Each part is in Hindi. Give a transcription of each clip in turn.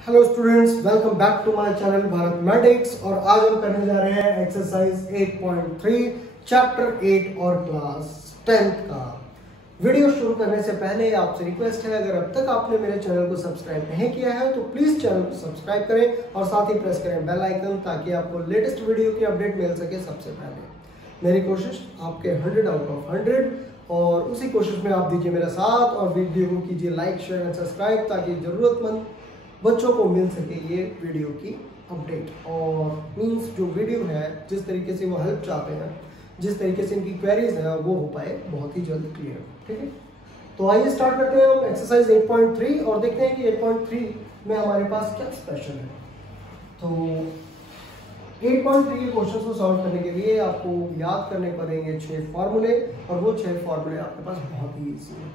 Hello students, welcome back to my channel Bharat Medics. और आज हम करने जा रहे हैं एक्सरसाइज 8.3 चैप्टर 8 और क्लास 10 का। वीडियो शुरू करने से पहले आपसे रिक्वेस्ट है, अगर अब तक आपने मेरे चैनल को सब्सक्राइब नहीं किया है तो प्लीज चैनल को सब्सक्राइब करें और साथ ही प्रेस करें बेल आइकन, ताकि आपको लेटेस्ट वीडियो की अपडेट मिल सके सबसे पहले। मेरी कोशिश आपके 100 आउट ऑफ 100, और उसी कोशिश में आप दीजिए मेरा साथ और वीडियो को कीजिए लाइक, शेयर एंड सब्सक्राइब, ताकि जरूरतमंद बच्चों को मिल सके ये वीडियो की अपडेट। और मींस जो वीडियो है, जिस तरीके से वो हेल्प चाहते हैं, जिस तरीके से इनकी क्वेरीज है, वो हो पाए बहुत ही जल्द क्लियर। ठीक है, तो आइए स्टार्ट करते हैं हम एक्सरसाइज 8.3 और देखते हैं कि 8.3 में हमारे पास क्या स्पेशल है। तो 8.3 के क्वेश्चन को सॉल्व करने के लिए आपको याद करने पड़ेंगे 6 फॉर्मूले, और वो 6 फॉर्मूले आपके पास बहुत ही ईजी है।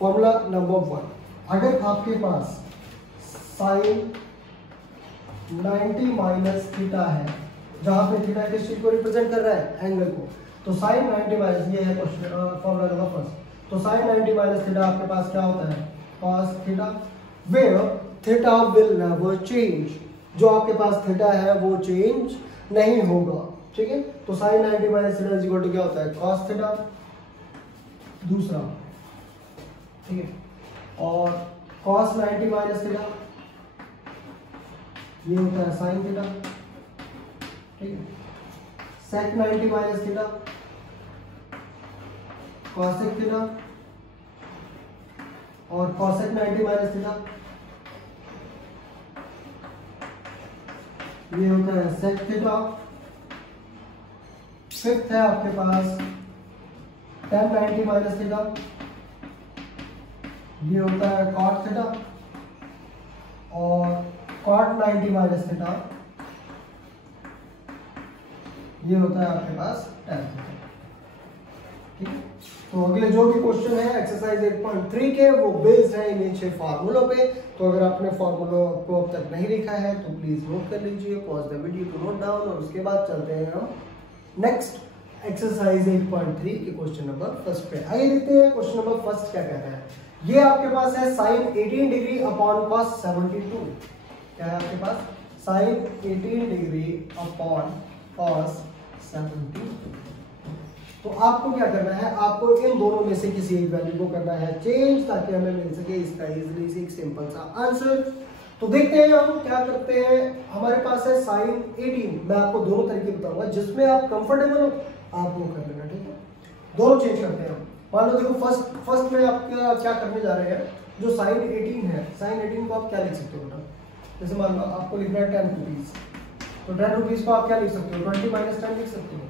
फॉर्मूला नंबर 1, अगर आपके पास साइन 90 माइनस थीटा है, जहां पे थीटा किस चीज को रिप्रेजेंट कर रहा है, एंगल को, तो साइन 90 माइनस, ये है क्वेश्चन फॉर्मूला नंबर फर्स्ट। तो साइन 90 माइनस थीटा आपके पास क्या होता है, cos थीटा, where theta will never change. जो आपके पास थीटा है वो चेंज नहीं होगा। ठीक है, तो sine 90 minus theta is equal to क्या होता है, cos थीटा। दूसरा, ठीक है, और cos 90 माइनस थीटा ये होता है साइन थीटा। ठीक है, sec 90 minus theta cosec theta, और cosec 90 माइनस थीटा ये होता है sec थीटा। फिफ्थ है आपके पास tan 90 माइनस थीटा, ये होता है cot थीटा, और cot 90 माइनस थीटा ये होता है आपके पास tan थीटा। ठीक है, तो अगले जो भी क्वेश्चन है एक्सरसाइज 8.3 के, वो बेस्ड है इन 6 फार्मूलों पे। तो अगर आपने फार्मूलों को अब तक नहीं लिखा है तो प्लीज नोट कर लीजिए, pause the video to note down, और उसके बाद चलते हैं हम नेक्स्ट एक्सरसाइज 8.3 के क्वेश्चन नंबर फर्स्ट पे। आइए देखते हैं क्वेश्चन नंबर फर्स्ट क्या कहता है। ये आपके पास है साइन 18 डिग्री अपॉन cos 72। क्या है आपके पास, साइन 18 डिग्री अपॉन cos 72। तो आपको क्या करना है, आपको इन दोनों में से किसी एक वैल्यू को करना है चेंज, ताकि हमें मिल सके इसका इजीली से एक सिंपल सा आंसर। तो देखते हैं हम क्या करते हैं। हमारे पास है साइन 18, मैं आपको दोनों तरीके बताऊंगा, जिसमें आप कंफर्टेबल हो आप वो कर लेना। ठीक है, दोनों चेंज करते हैं हम। मान लो देखो, फर्स्ट में आप क्या करने जा रहे हैं, जो साइन 18 है, साइन 18 को आप क्या लिख सकते हो बेटा, जैसे मान लो आपको लिखना है 10 रुपीज, तो 10 रुपीज को आप क्या लिख सकते हो, 20 माइनस 10 लिख सकते हो।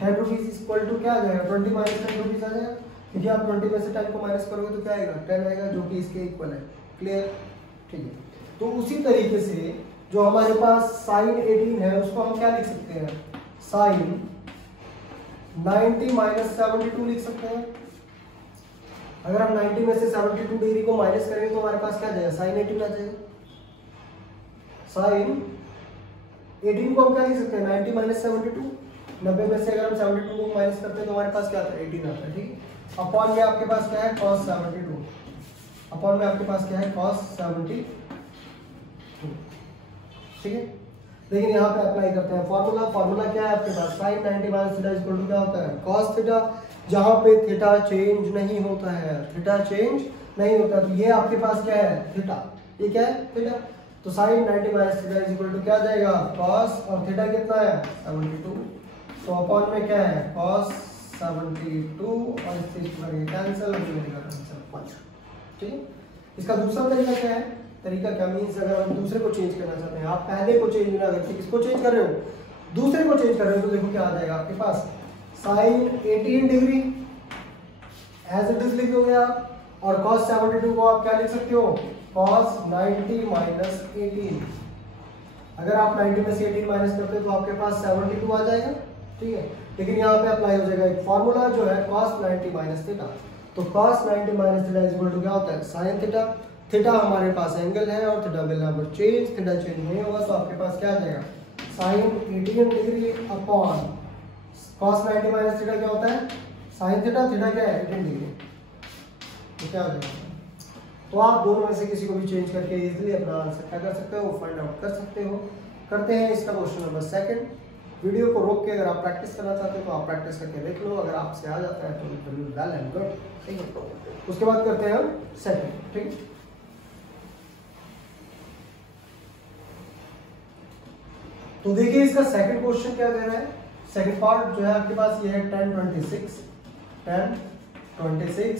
10 रुपीज इक्वल टू क्या आ जाएगा, 20 माइनस 10 रुपीज आ जाएगा, क्योंकि आप 20 में से 10 को माइनस करोगे तो क्या आएगा, 10 आएगा, जो कि इसके इक्वल है। क्लियर, ठीक है। तो उसी तरीके से जो हमारे पास साइन 18 है, उसको हम क्या लिख सकते हैं, साइन 90 माइनस 72 लिख सकते हैं। अगर हम 90 में से 72 डिग्री को माइनस करेंगे तो हमारे पास क्या आ जाएगा, साइन 18 आ जाएगा। साइन 18 को हम क्या लिख सकते हैं, 90 माइनस 72। 90 में से अगर हम 72 को माइनस करते हैं तो हमारे पास क्या आता है, 18 आता है। ठीक है, अपॉन में आपके पास क्या है, cos 72। अपॉन में आपके पास क्या है, cos 72। ठीक है, लेकिन यहाँ पे अप्लाई करते हैं फॉर्मूला क्या है आपके पास, sine 90 minus theta equal to क्या होता है, cos थीटा। जहां पे थीटा चेंज नहीं होता है, थीटा चेंज नहीं होता, तो ये आपके पास क्या है, थीटा। ये क्या है, थीटा। तो sine 90 minus theta equal to क्या आ जाएगा, cos, और थीटा कितना है, 72। तो अपॉन में क्या है, cos 72, और इससे कैंसिल हो जाएगा। ठीक है, इसका दूसरा तरीका क्या है, तरीका क्या मीन्स, अगर हम दूसरे को चेंज करना चाहते हैं, आप पहले को चेंज ना करके किसको चेंज कर रहे हो, दूसरे को चेंज कर रहे हो, तो देखो क्या आ जाएगा आपके पास, sine 18 degree as it is लिख दोगे आप, और cos 72 को आप क्या लिख सकते हो, cos 90 माइनस 18। अगर आप 90 में से 18 माइनस करते हो तो आपके पास 72 आ जाएगा। ठीक है, लेकिन यहाँ पे अप्लाई हो जाएगा एक फॉर्मूला जो है cos 90 माइनस थीटा। तो cos 90 minus theta equal to क्या होता है, साइन थीटा। थीटा हमारे पास एंगल है, और theta will never change, theta change नहीं होगा, तो आपके पास क्या आ जाएगा, sine 18 degree upon cos 90 minus theta क्या होता है, साइन थीटा। थीटा क्या है, 18 डिग्री। तो क्या हो जाएगा, तो आप दोनों में से किसी को भी चेंज करके इजीली अपना आंसर क्या कर सकते हो, फाइंड आउट कर सकते हो। करते हैं इसका क्वेश्चन नंबर सेकंड। वीडियो को रोक के अगर आप प्रैक्टिस करना चाहते हो तो आप प्रैक्टिस करके देख लो, अगर आपसे आ जाता है तो वेल एंड गुड, ठीक है। उसके बाद करते हैं हम सेकंड, ठीक। तो देखिए इसका सेकंड क्वेश्चन क्या दे रहा है। सेकंड पार्ट जो है आपके पास ये है 1026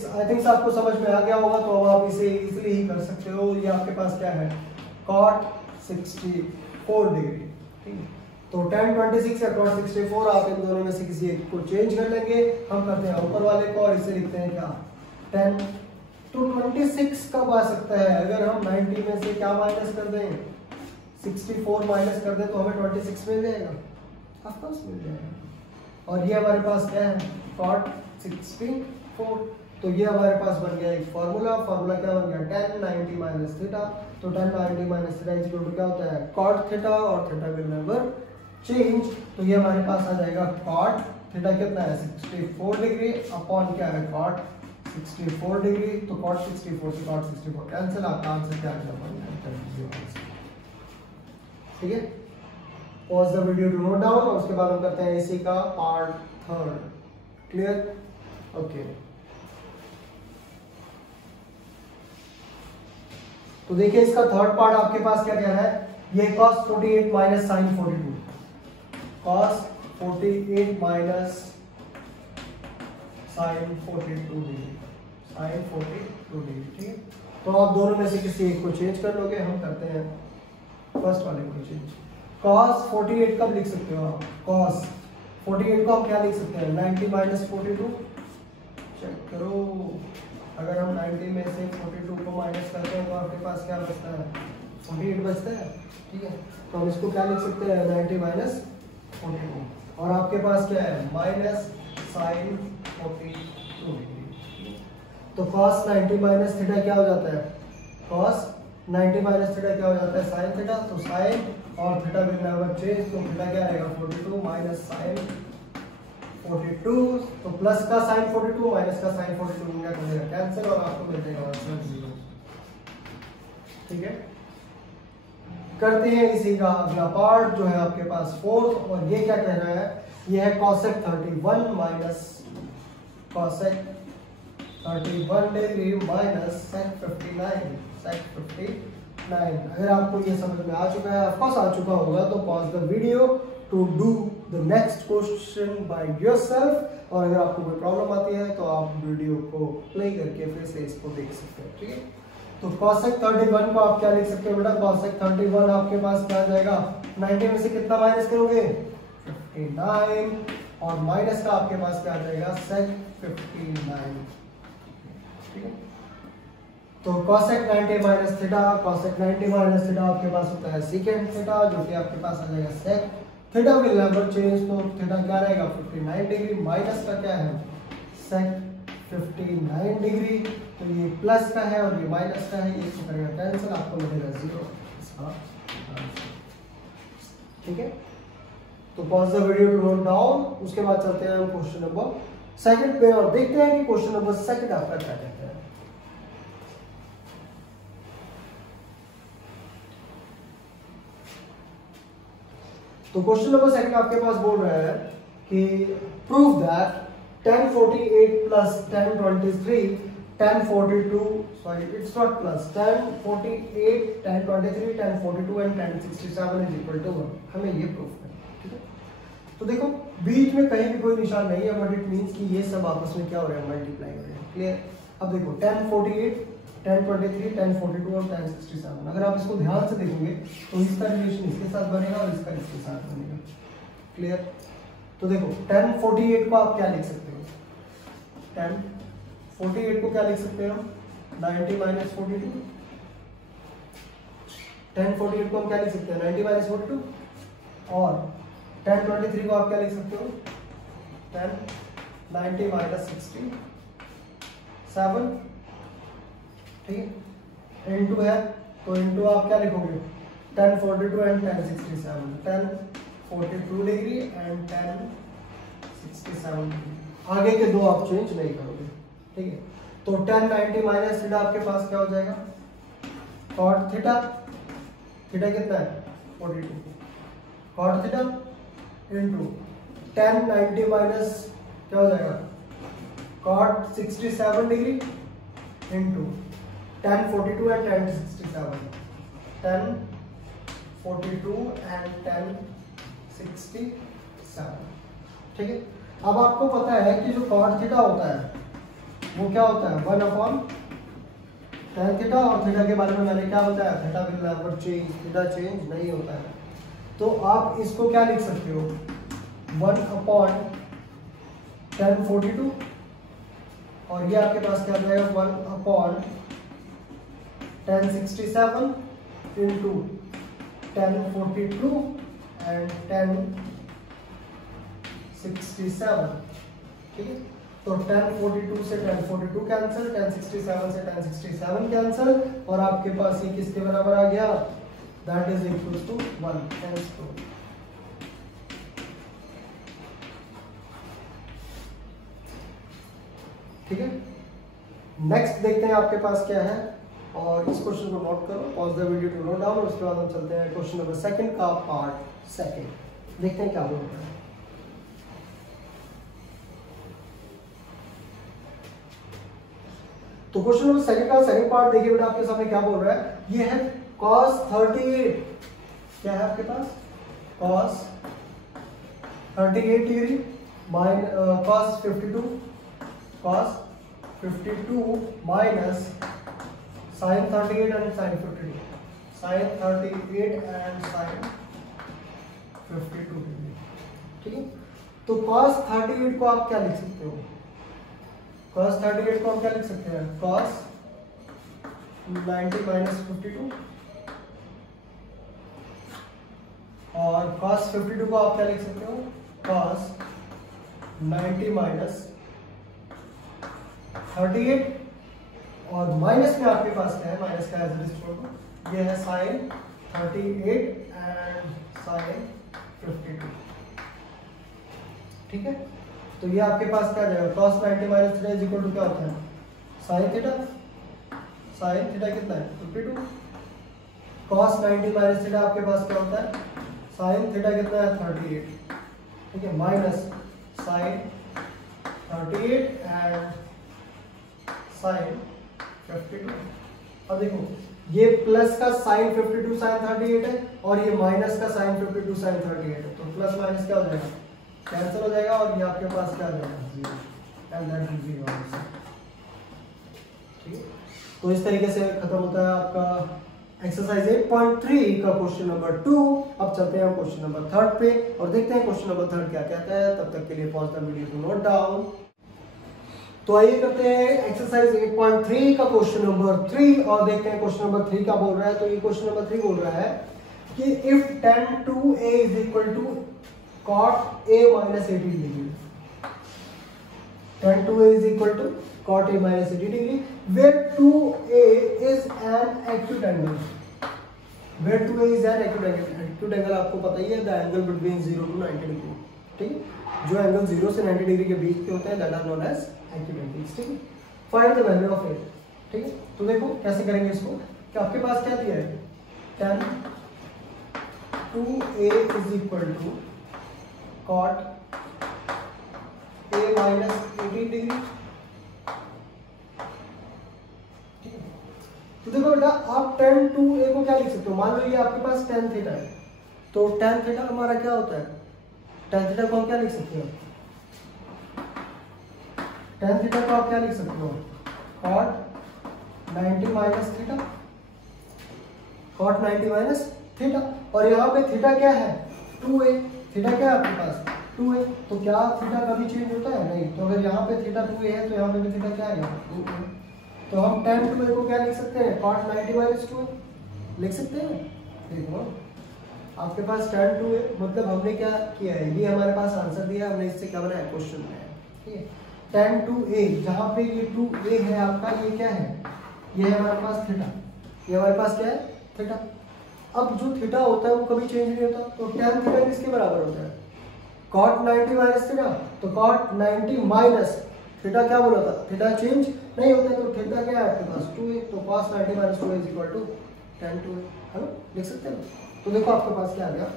आई थिंक आपको समझ में आ गया होगा, तो अब आप इसे इजीली ही कर सकते हो। ये आपके पास क्या है, cot 64 डिग्री, ठीक है। तो 1026 या cot 64 आप इन दोनों में से किसी एक को चेंज कर लेंगे। हम करते हैं ऊपर वाले को और इसे लिखते हैं क्या, 10। तो 26 कब आ सकता है, अगर हम 90 में से क्या माइनस कर दें, 64 माइनस कर दें तो हमें 26 मिल जाएगा, ऑफ कोर्स मिल जाएगा। और ये हमारे पास क्या है, cot 64। तो ये हमारे पास बन गया एक फार्मूला क्या बन गया, 10 90 माइनस थीटा। तो 10 90 minus theta is equal to क्या होता है, cot थीटा, और थीटा विल नेवर चेंज। तो ये हमारे पास आ जाएगा cot थीटा कितना है, 64 डिग्री अपॉन क्या है, cot 64 डिग्री। तो cot 64 से cot 64 कैंसिल, आपका आंसर क्या है, ठीक है। Pause the video to note down, और उसके बाद हम करते हैं इसी का पार्ट थर्ड। Clear, okay. तो देखिए इसका थर्ड पार्ट आपके पास क्या कह रहा है, ये cos 48 minus sin 42, cos 48 minus sin 42 degree, sin 42 degree, ठीक है। तो आप दोनों में से किसी एक को चेंज कर लोगे। हम करते हैं फर्स्ट वाले को चेंज। cos 48 कब लिख सकते हो आप, cos 48 को आप क्या लिख सकते हैं, 90 माइनस 42। चेक करो, अगर हम 90 में से 42 को माइनस करते हैं तो आपके पास क्या बचता है, 48 बचता है, ठीक है। तो हम इसको क्या लिख सकते हैं, 90 माइनस 42, और आपके पास क्या है, माइनस sin 42 डिग्री। तो cos 90 माइनस थीटा क्या हो जाता है, cos 90 माइनस थीटा क्या हो जाता है, sin थीटा। तो sin और थीटा विल नेवर चेंज, तो थीटा क्या आएगा, 42 माइनस sin 42। तो प्लस का sin 42 माइनस का sin 42 क्या कर देगा, कैंसिल, और आपको मिल जाएगा आंसर 0, ठीक है। करते हैं इसी का अगला पार्ट जो है आपके पास फोर्थ, और ये क्या कह रहा है, ये है cosec 31 minus cosec 31 degree minus sec 59। अगर आपको ये समझ में आ चुका है, ऑफ कोर्स आ चुका होगा, तो pause the video to do the next question by yourself. और अगर आपको कोई प्रॉब्लम आती है तो आप वीडियो को प्ले करके फिर से इसको देख सकते हैं, ठीक है। तो cosec 31 को आप क्या लिख सकते हो बेटा, cosec 31 आपके पास क्या आ जाएगा, 90 में से कितना माइनस करोगे, 59, और माइनस का आपके पास क्या आ जाएगा, sec 59, ठीक है। तो cosec 90 minus theta, cosec 90 minus theta आपके पास होता है secant थीटा, जो कि आपके पास आ जाएगा sec theta will never change. तो थीटा क्या रहेगा, 59 डिग्री, माइनस का क्या है, sec 59 डिग्री। तो ये प्लस का है और ये माइनस का है, ये इसको करेगा कैंसिल, आपको मिलेगा 0 इसका आंसर, ठीक है। तो pause the video to note down, उसके बाद चलते हैं क्वेश्चन नंबर सेकंड पे और देखते हैं कि क्वेश्चन नंबर सेकंड आपका क्या कहता है। तो क्वेश्चन नंबर सेकंड आपके पास बोल रहा है कि prove that 1048 plus 1023 1042 sorry it's not plus 1048 1023 1042 and 1067 is equal to 1। हमें ये प्रूव करना है, ठीक है। तो देखो बीच में कहीं भी कोई निशान नहीं है, बट इट मींस कि ये सब आपस में क्या हो रहा है, मल्टीप्लाई हो रहे हैं, क्लियर। अब देखो 1048 1023 1042 और 1067, अगर आप इसको ध्यान से देखोगे तो इसका रिलेशन इसके साथ बनेगा और इसका इसके साथ बनेगा, क्लियर। तो देखो 1048 को आप क्या लिख सकते हो, 1048 को क्या लिख सकते हो, 90 माइनस 42। 1048 को हम क्या लिख सकते हैं, 90 माइनस 42, और 1023 को आप क्या लिख सकते हो, 10 90 माइनस 67, ठीक है। इनटू है तो इनटू आप क्या लिखोगे, 1042 एंड 1067, 1042 डिग्री एंड 1067 डिग्री। आगे के दो आप चेंज नहीं करोगे, ठीक है। तो tan 90 माइनस थीटा आपके पास क्या हो जाएगा, cot थीटा, थीटा कितना है 42, cot theta into tan 90 minus क्या हो जाएगा cot 67 degree into tan 42 and tan 67, tan 42 and tan 67। ठीक है, अब आपको पता है कि जो cot थीटा होता है वो क्या होता है 1/tan थीटा, और थीटा के बारे में मैंने क्या बताया, theta will never change, theta change नहीं होता है। तो आप इसको क्या लिख सकते हो 1/tan 42, और ये आपके पास क्या जाएगा 1/tan 67 into tan 42 and tan 67। ठीक है, तो tan 42 से tan 42 कैंसिल, tan 67 से tan 67 कैंसिल, और आपके पास ये किसके बराबर आ गया, that is equal to 1। Thanks to. ठीक है, नेक्स्ट देखते हैं आपके पास क्या है, और इस क्वेश्चन को नोट करो, pause the video to note down. उसके बाद हम चलते हैं क्वेश्चन नंबर 2 का पार्ट 2, देखते हैं क्या बोल रहा है। तो क्वेश्चन नंबर 2 का सेकंड पार्ट देखिए बेटा, आपके सामने क्या बोल रहा है, ये है cos 38, क्या है आपके पास cos 38 degree minus cos 52 minus sin 38 and sin 52, sin 38 and sin 52 degree. ठीक है, तो cos 38 को आप क्या लिख सकते हो, cos 38 को हम क्या लिख सकते हैं, cos 90 माइनस 52, और cos 52 को आप क्या लिख सकते हो, cos 90 माइनस 38, और माइनस में आपके पास क्या है, माइनस का एज ये है sin 38 एंड sin 52। ठीक है, तो ये आपके पास क्या जाएगा, cos 90 minus theta is equal to क्या होता है sin थीटा, sin थीटा कितना है 52, cos 90 माइनस थीटा आपके पास क्या होता है sin थीटा कितना है 38। ठीक है, माइनस sin 38 एंड sin 52। अब देखो ये प्लस का sin 52 sin 38 है, और ये माइनस का sin 52 sin 38 है, तो प्लस माइनस क्या हो जाएगा, कैंसिल हो जाएगा, और ये आपके पास क्या आ जाएगा 0, एंड दैट इज 0। ठीक है, तो इस तरीके से खत्म होता है आपका एक्सरसाइज 8.3 का क्वेश्चन नंबर 2। अब चलते हैं हम क्वेश्चन नंबर 3 पे, और देखते हैं क्वेश्चन नंबर 3 क्या कहता है। तब तक के लिए pause the video to note down. तो आइए करते हैं एक्सरसाइज 8.3 का क्वेश्चन नंबर 3, और देखते हैं क्वेश्चन नंबर 3 क्या बोल रहा है। तो ये क्वेश्चन नंबर 3 बोल रहा है कि if tan 2a is equal to cot a minus 80 degree, tan 2a is equal to cot a minus 80 degree, where 2a is an acute angle, where 2a is an acute angle। acute angle आपको पता ही है, the angle between 0 to 90 degree। ठीक है, जो एंगल 0 से 90 डिग्री के बीच के होते हैं that are known as acute angles। ठीक है, find the value of a। ठीक है, तो देखो कैसे करेंगे इसको, कि आपके पास क्या दिया है, tan 2a is equal to cot a minus 80 degree. तो देखो बेटा, आप tan 2a को क्या लिख सकते हो, मान लो ये आपके पास tan थीटा है, तो tan थीटा हमारा क्या होता है, tan थीटा को हम क्या लिख सकते हो, tan थीटा को आप क्या लिख सकते हो, cot 90 minus theta, cot 90 minus theta, और यहाँ पे थीटा क्या है 2a, थीटा क्या है आपके पास 2a, तो क्या थीटा कभी चेंज होता है, नहीं। तो अगर यहाँ पे थीटा 2a है तो यहाँ पे भी थीटा क्या है 2a, तो हम tan 2a को क्या लिख सकते हैं, cot 90 माइनस 2a लिख सकते हैं। देखो आपके पास tan 2a, मतलब हमने क्या किया है, ये हमारे पास आंसर दिया, हमने इससे क्या बनाया, क्वेश्चन बनाया। ठीक है, tan 2a, जहाँ पे ये 2a है आपका, ये क्या है, ये है हमारे पास थीटा, ये हमारे पास क्या है थीटा। अब जो थीटा होता है वो कभी चेंज नहीं होता, तो tan थीटा किसके बराबर होता है, cot 90 माइनस थीटा, तो cot 90 माइनस थीटा क्या बोला था, थीटा चेंज नहीं होता है, तो थीटा क्या है आपके पास 2a, तो cos 90 - 2a is equal to tan 2a, है ना, लिख सकते हैं। तो देखो आपके पास क्या आ गया,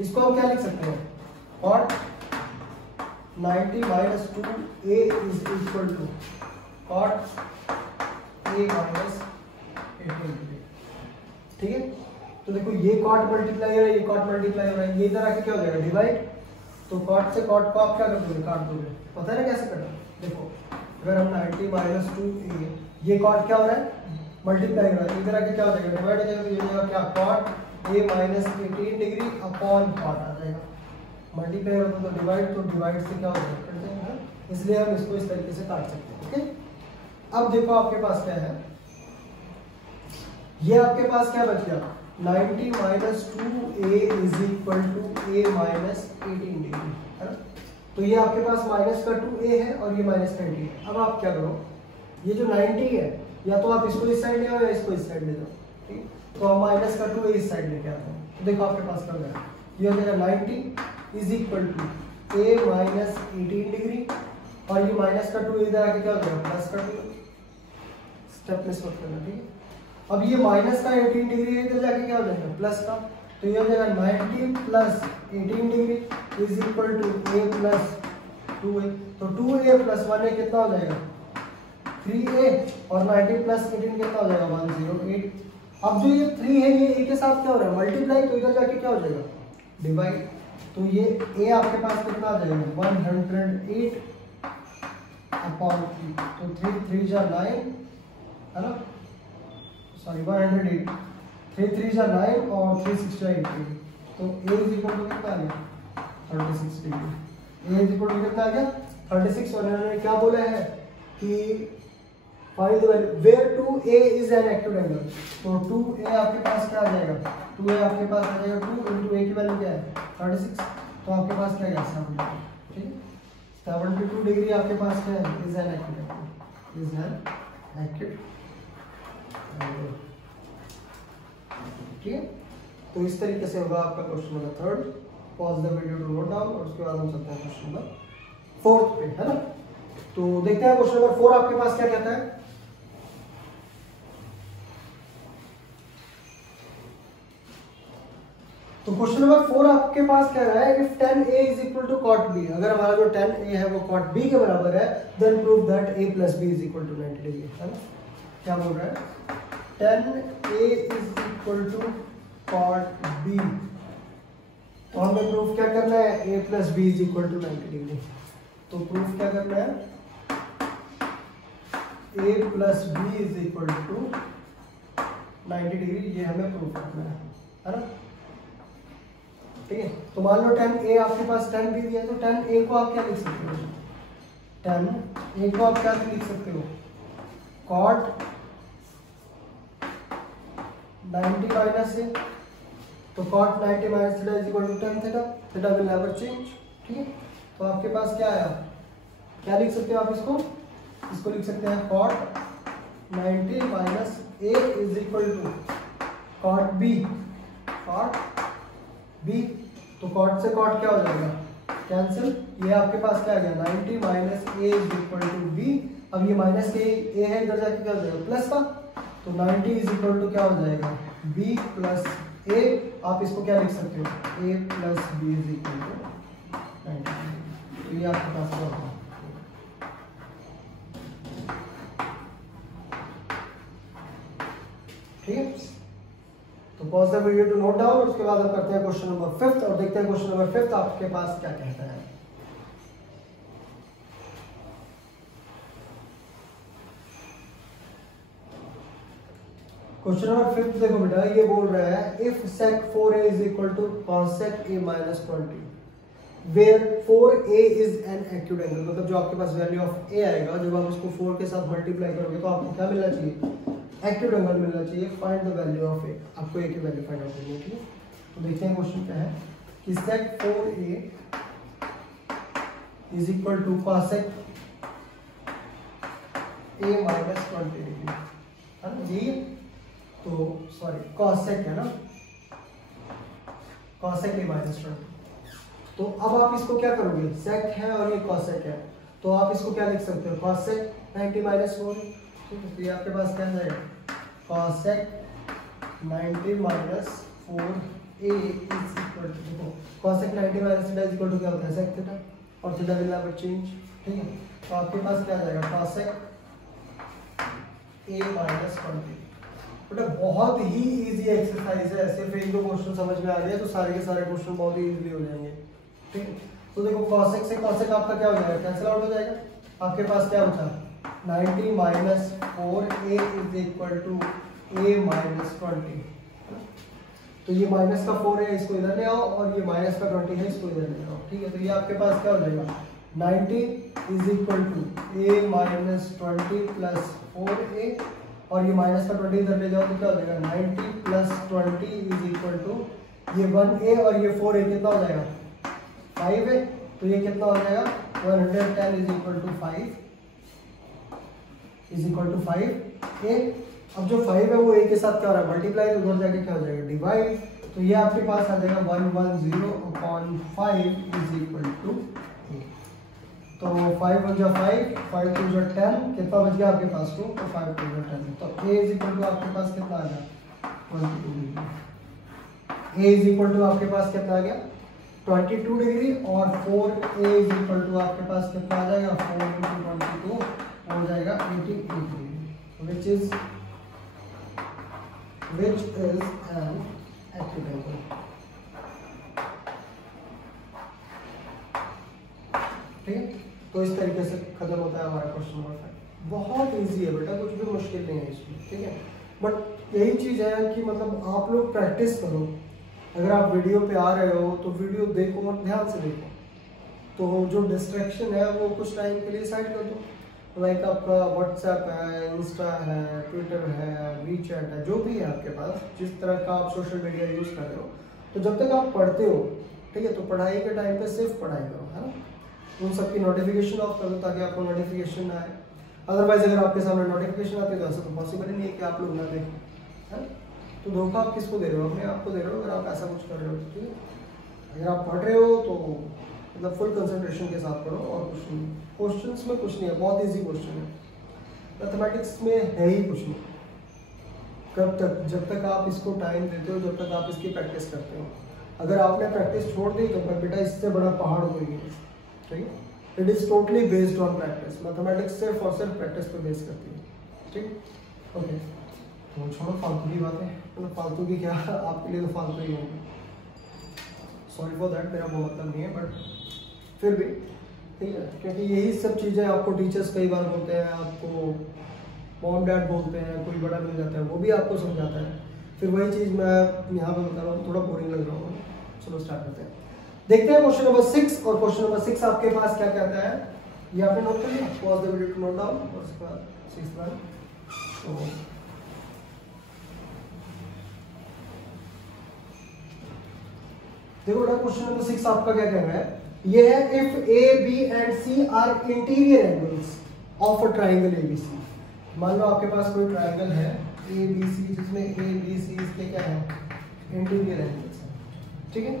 इसको हम क्या लिख सकते हैं, cot 90 - 2a is equal to cot a minus 18, ठीक है। तो देखो ये cot मल्टीप्लाई हो रहा है, ये cot मल्टीप्लाई हो रहा है, ये इधर आके क्या हो जाएगा डिवाइड, तो cot से cot को आप क्या कर दोगे, काट दोगे, पता है ना कैसे करना। देखो अगर हम 90 - 2a, ये cot क्या हो रहा है, मल्टीप्लाई हो रहा है, इधर आके क्या हो जाएगा डिवाइड हो जाएगा, तो ये हो जाएगा क्या cot a minus 18 degree upon cot आ जाएगा, मल्टीप्लाई होता है तो डिवाइड, तो डिवाइड से क्या हो जाएगा कट जाएगा, इसलिए हम इसको इस तरीके से काट सकते हैं। ओके, अब देखो आपके पास क्या है, ये आपके पास क्या बच गया, 90 - 2a is equal to a minus 18 degree, है ना। तो ये आपके पास माइनस का 2a है और ये माइनस का 18 है। अब आप क्या करो, ये जो 90 है, या तो आप इसको इस साइड ले आओ या इसको इस साइड ले जाओ, ठीक। तो हम माइनस का 2a इस साइड लेके आते हैं, तो देखो आपके पास क्या हो गया, ये हो जाएगा 90 is equal to a minus 18 degree, और ये माइनस का 2 इधर आके क्या हो जाएगा प्लस का 2, स्टेप मिस मत करना, ठीक है। अब ये माइनस का 18 डिग्री है, इधर जाके क्या हो जाएगा प्लस का, तो ये हो जाएगा 90 plus 18 degree is equal to a plus 2a, तो 2a प्लस 1a कितना हो जाएगा 3a, और 90 प्लस 18 कितना हो जाएगा 108। अब जो ये 3 है ये a के साथ क्या हो रहा है मल्टीप्लाई, तो इधर जाके क्या हो जाएगा डिवाइड, तो ये a आपके पास कितना आ जाएगा 108 अपॉन 3, तो 3 3 जा 9, है ना, सॉरी 108, 3 3 जा 9 और 3 6 जा 18, तो a इज इक्वल टू कितना आ गया 36 degree, a is equal to कितना आ गया 36, और इन्होंने क्या बोला है कि find the value where 2a is an acute angle, तो 2a आपके पास क्या आ जाएगा, 2a आपके पास आ जाएगा 2 into a की वैल्यू क्या है 36, तो आपके पास क्या है 72, ठीक है, 72 डिग्री आपके पास क्या है is an acute angle, is an acute angle, ठीक है। तो इस तरीके से होगा आपका question number 3, pause the video to note down, और उसके बाद हम चलते हैं क्वेश्चन नंबर 4 पे, है ना। तो देखते हैं क्वेश्चन नंबर 4 आपके पास क्या कहता है। तो क्वेश्चन नंबर 4 आपके पास कह रहा है कि tan a is equal to cot b, अगर हमारा जो tan a है वो cot b के बराबर है, then prove that a plus b is equal to 90 degree, है ना। क्या बोल रहा है tan a is equal to cot b, तो हमें प्रूफ क्या करना है a plus b is equal to 90 degree, तो प्रूफ क्या करना है a plus b is equal to 90 degree, ये हमें प्रूफ करना है ना, ठीक है। तो मान लो tan a आपके पास tan b दिया, तो tan a को आप क्या लिख सकते हो, tan a को आप क्या लिख सकते हो cot 90 minus a, तो cot 90 minus theta is equal to tan theta, theta will never change, ठीक है। तो आपके पास क्या आया, क्या लिख सकते हो आप इसको लिख सकते हैं cot 90 minus a is equal to cot b, तो cot से cot क्या हो जाएगा कैंसिल, ये आपके पास क्या आ गया 90 minus a is equal to b, अब ये माइनस के a है इधर जाके क्या हो जाएगा प्लस का, तो 90 is equal to क्या हो जाएगा b plus a, आप इसको क्या लिख सकते हो a plus b is equal to 90, तो ये आपके पास क्या होगा, ठीक है। तो pause the video to note down, उसके बाद हम करते हैं क्वेश्चन नंबर 5 और देखते हैं क्वेश्चन नंबर 5 आपके पास क्या कहता है। क्वेश्चन नंबर 5 देखो बेटा, ये बोल रहा है if sec 4a is equal to cosec a minus 20 where 4a is an acute angle, मतलब जो आपके पास वैल्यू ऑफ a आएगा जब आप इसको 4 के साथ मल्टीप्लाई करोगे तो आपको क्या मिलना चाहिए एक्यूट एंगल मिलना चाहिए, फाइंड द वैल्यू ऑफ ए, आपको ए की वैल्यू फाइंड आउट करनी है, ठीक है। तो देखते हैं क्वेश्चन क्या है कि sec 4a is equal to cosec a minus 20 degree, है ना जी, तो सॉरी cosec है ना, cosec a minus 20, तो अब आप इसको क्या करोगे, सेक है और ये कॉसेक है, तो आप इसको क्या लिख सकते हो, कॉसेक 90 माइनस 4। ठीक है, तो ये आपके पास क्या जाएगा, cosec 90 minus 4a is equal to, देखो cosec 90 minus theta is equal to क्या होता है, सेक थीटा, और थीटा विल नेवर चेंज। ठीक है, तो आपके पास क्या आ जाएगा, कॉसेक a माइनस 20। बेटा बहुत ही इजी एक्सरसाइज है, सिर्फ एक दो क्वेश्चन समझ में आ गए तो सारे के सारे क्वेश्चन बहुत ही इजीली हो जाएंगे। ठीक है, तो देखो कॉसेक से कॉसेक आपका क्या हो जाएगा, कैंसिल आउट हो जाएगा, आपके पास क्या बचा 90 minus 4a is equal to a minus 20। तो ये माइनस का 4 है, इसको इधर ले आओ, और ये माइनस का 20 है, इसको इधर ले आओ। ठीक है, तो ये आपके पास क्या हो जाएगा, 90 is equal to a minus 20 plus 4a, और ये माइनस का 20 इधर ले जाओ तो क्या हो जाएगा, 90 प्लस 20 इज इक्वल टू ये 1a और ये 4a कितना हो जाएगा, 5 है, तो ये कितना हो जाएगा 110 is equal to 5 is equal to 5a। अब जो 5 है वो a के साथ क्या हो रहा है, मल्टीप्लाई, तो उधर जाके क्या हो जाएगा, डिवाइड, तो ये आपके पास आ जाएगा 110/5 इज इक्वल टू a। तो 5 हो जाए 5, 5 2 जा 10, कितना बच गया आपके पास 2, तो 5 2 जा 10, तो a इज इक्वल टू आपके पास कितना आ गया 22 degree. a is equal to आपके पास कितना आ गया 22 डिग्री, और 4a इज इक्वल टू आपके पास कितना आ जाएगा 4 × 22 हो जाएगा 88 degree, which is an acute angle। ठीक है, तो इस तरीके से खत्म होता है हमारा क्वेश्चन नंबर 5। बहुत इजी है बेटा, कुछ भी मुश्किल नहीं है इसमें। ठीक है, बट यही चीज है कि मतलब आप लोग प्रैक्टिस करो। अगर आप वीडियो पे आ रहे हो तो वीडियो देखो और ध्यान से देखो, तो जो डिस्ट्रैक्शन है वो कुछ टाइम के लिए साइड कर दो। लाइक आपका व्हाट्सएप है, इंस्टा है, ट्विटर है, वीचैट है, जो भी है आपके पास, जिस तरह का आप सोशल मीडिया यूज़ कर रहे हो, तो जब तक आप पढ़ते हो, ठीक है, तो पढ़ाई के टाइम पे सिर्फ पढ़ाई करो, है ना। उन सबकी नोटिफिकेशन ऑफ कर दो ताकि आपको नोटिफिकेशन ना आए। अदरवाइज अगर आपके सामने नोटिफिकेशन आती है तो ऐसा तो पॉसिबल ही नहीं है कि आप लोग ना देखें, है। तो धोखा आप किसको दे रहे हो, अपने आप को दे रहे हो अगर आप ऐसा कुछ कर रहे हो। ठीक है, अगर आप पढ़ रहे हो तो मतलब फुल कंसंट्रेशन के साथ पढ़ो, और कुछ नहीं। क्वेश्चंस में कुछ नहीं है, बहुत इजी क्वेश्चन है, मैथमेटिक्स में है ही कुछ नहीं। कब तक, जब तक आप इसको टाइम देते हो, जब तक आप इसकी प्रैक्टिस करते हो। अगर आपने प्रैक्टिस छोड़ दी तो बेटा इससे बड़ा पहाड़ कोई नहीं है। ठीक है, it is totally based on practice. Mathematics सिर्फ और सिर्फ प्रैक्टिस पर बेस करती है। ठीक, ओके, तो छोड़ो फालतू की बातें, मतलब फालतू की क्या, आपके लिए तो फालतू ही होंगे, सॉरी फॉर दैट, मेरा वो मतलब नहीं है, बट फिर भी ठीक है, क्योंकि यही सब चीज़ें आपको टीचर्स कई बार बोलते हैं, आपको मॉम डैड बोलते हैं, कोई बड़ा मिल जाता है वो भी आपको समझाता है, फिर वही चीज़ मैं यहाँ पे बता रहा हूँ, थोड़ा बोरिंग लग रहा हूँ। चलो स्टार्ट करते हैं, देखते हैं क्वेश्चन नंबर 6। और क्वेश्चन नंबर 6 आपके पास क्या कहता है, ये आपने नोट कर लिया, pause the video to note down, और उसके बाद 6 बार। तो देखो बेटा, क्वेश्चन नंबर 6 आपका क्या कह रहा है, ये है if A B and C are interior angles of a triangle ABC. मान लो आपके पास कोई ट्राइंगल है ए बी सी, जिसमें ए बी सी इसके क्या है, इंटीरियर एंगल्स है। ठीक है,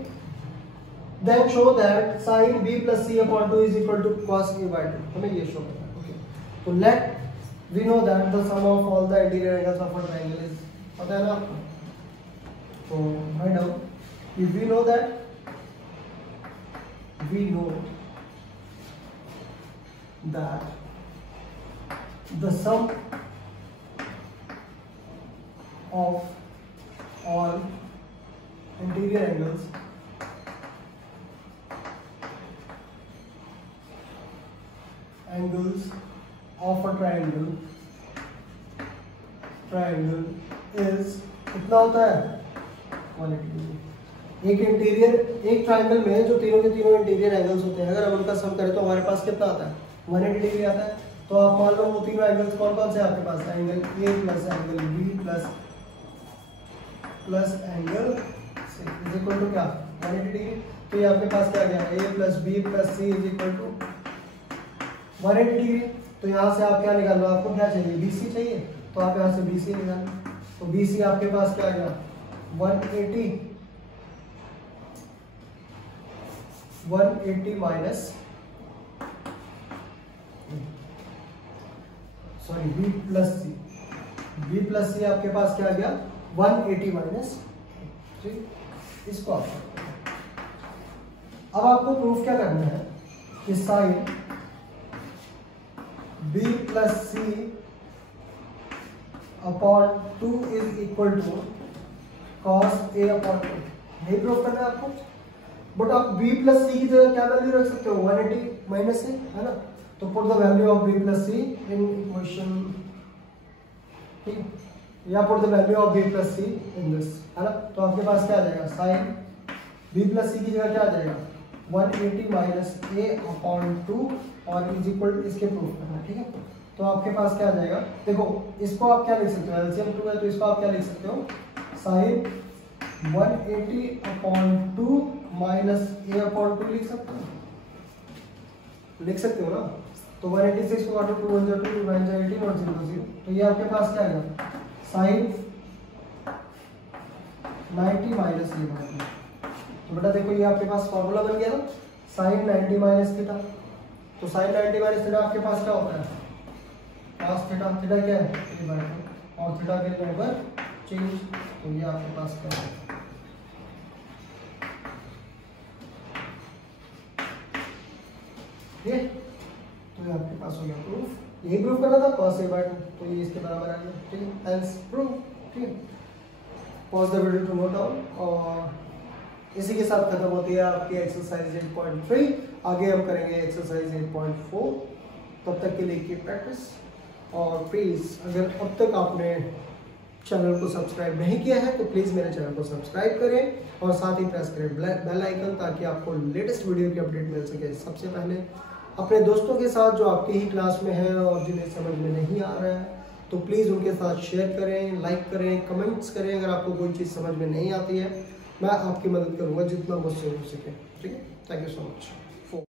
then show that sin b plus c upon 2 is equal to cos a by 2, हमें ये शो करना है। ओके, तो let we know that the sum of all the interior angles of a triangle is, पता है ना आपको, तो find out if we know that, we know that the sum of all interior angles of a triangle is कितना होता है 180 डिग्री। एक इंटीरियर, एक ट्राइंगल में जो तीनों के तीनों इंटीरियर एंगल्स होते हैं, अगर हम उनका सम करें तो हमारे पास कितना आता है 180 डिग्री आता है। तो आप मान लो वो तीनों एंगल्स कौन कौन से आपके पास, angle A plus angle B plus angle C is equal to क्या 180 डिग्री। तो ये आपके पास क्या गया, A plus B plus C is equal to 180 degree. तो यहाँ से आप क्या निकाल लो, आपको क्या चाहिए, बी सी चाहिए, तो आप यहाँ से बी सी निकाल लो। तो बी सी आपके पास क्या गया 180 180 माइनस सॉरी बी प्लस सी आपके पास क्या आ गया 180 माइनस, ठीक। इसको आप अब आपको प्रूफ क्या करना है कि sine B plus C upon 2 is equal to cos A upon 2, यही प्रूफ करना है आपको। बट आप b प्लस सी की जगह क्या वैल्यू रख सकते हो 180 माइनस से, है ना। तो put the value of b plus C in equation, ठीक, या put the value of b plus C in this, है ना। तो आपके पास क्या आ जाएगा साइन b प्लस सी की जगह क्या आ जाएगा 180 माइनस a अपॉन 2 और इज इक्वल टू इसके प्रूफ करना, ठीक है। तो आपके पास क्या आ जाएगा, देखो इसको आप क्या लिख सकते हो, एलसीएम 2 है तो इसको आप क्या लिख सकते हो sine 180 upon 2 minus a upon 2 लिख सकते हो ना। तो 186 को काटो 2 1 2 2 9 18 और 0 0, तो ये आपके पास क्या आएगा साइन 90 माइनस a बाय 2। तो बेटा देखो ये आपके पास फॉर्मूला बन गया ना, साइन 90 माइनस थीटा। तो साइन 90 माइनस थीटा आपके पास क्या होता है cos थीटा, थीटा क्या है a बाय 2 और थीटा के ऊपर चेंज, तो ये आपके पास क्या है ये, तो ये आपके पास हो गया प्रूफ। यही प्रूफ करना था cos a बाय 2, तो ये इसके बराबर आ गया, ठीक है, हेंस प्रूफ, ठीक है। Pause the video to note down, और इसी के साथ खत्म होती है आपकी एक्सरसाइज 8.3। आगे हम करेंगे एक्सरसाइज 8.4। तब तक के लिए की प्रैक्टिस, और प्लीज़ अगर अब तक आपने चैनल को सब्सक्राइब नहीं किया है तो प्लीज़ मेरे चैनल को सब्सक्राइब करें और साथ ही प्रेस करें बेल आइकन, ताकि आपको लेटेस्ट वीडियो की अपडेट मिल सके सबसे पहले। अपने दोस्तों के साथ जो आपकी ही क्लास में है और जिन्हें समझ में नहीं आ रहा है तो प्लीज़ उनके साथ शेयर करें, लाइक करें, कमेंट्स करें। अगर आपको कोई चीज़ समझ में नहीं आती है मैं आपकी मदद करूँगा जितना मुझसे हो सके, ठीक है। Thank you so much.